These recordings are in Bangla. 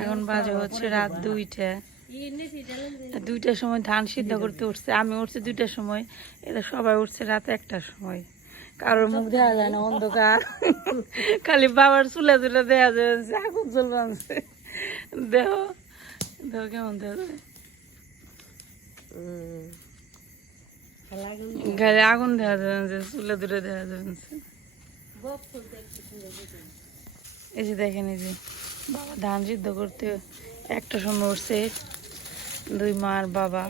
এখন বাজে হচ্ছে রাত 2টা। 2টার সময় ধান সিদ্ধ করতে উঠছে, আমি উঠছি 2টার সময়, এরা সবাই উঠছে রাত 1টার সময়। কারোর মুখ দেখা যায় না, অন্ধকার, খালি বাবার চুলে চুলে দেখা যায় আগুন জ্বলছে। দেহ দেহ কেমন দেখা যায়, গায়ে আগুন দেখা যাচ্ছে, চুলে দূরে দেখা যাচ্ছে। এই যে দেখেন, এই যে বাবা ধান সিদ্ধ করতে 1টার সময় উঠছে, 2 মা আর বাবা।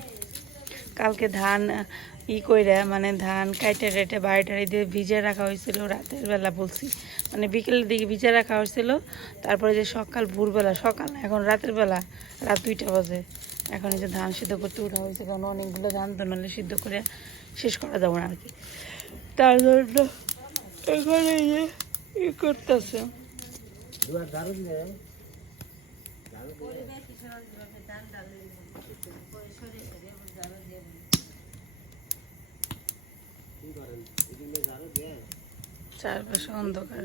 কালকে ধান কইরা মানে ধান কাইটে টাইটে বাড়ি টাড়ি দিয়ে ভিজে রাখা হয়েছিল রাতের বেলা, বলছি মানে বিকেলের দিকে ভিজে রাখা হয়েছিল। তারপরে যে সকাল ভোরবেলা, সকাল না এখন রাতের বেলা, রাত 2টা বাজে, এখন এই যে ধান সিদ্ধ করতে উঠা হয়েছে, কারণ অনেকগুলো ধান তো নাহলে সিদ্ধ করে শেষ করা যাবে না আর কি। তার জন্য এখানে করতেছে। চারপাশে অন্ধকার।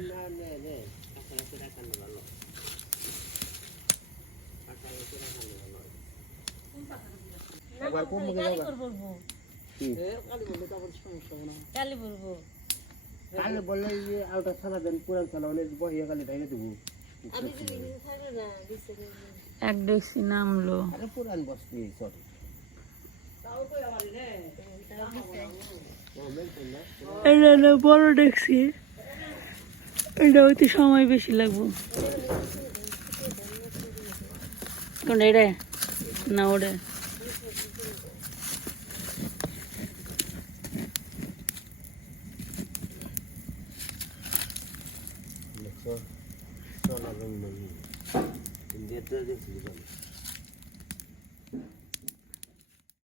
এক ডেক্সি নামলো, এটা বড় ডেক্সি, এটা হইতে সময় বেশি লাগবো। কোনটা এটা না ওটা?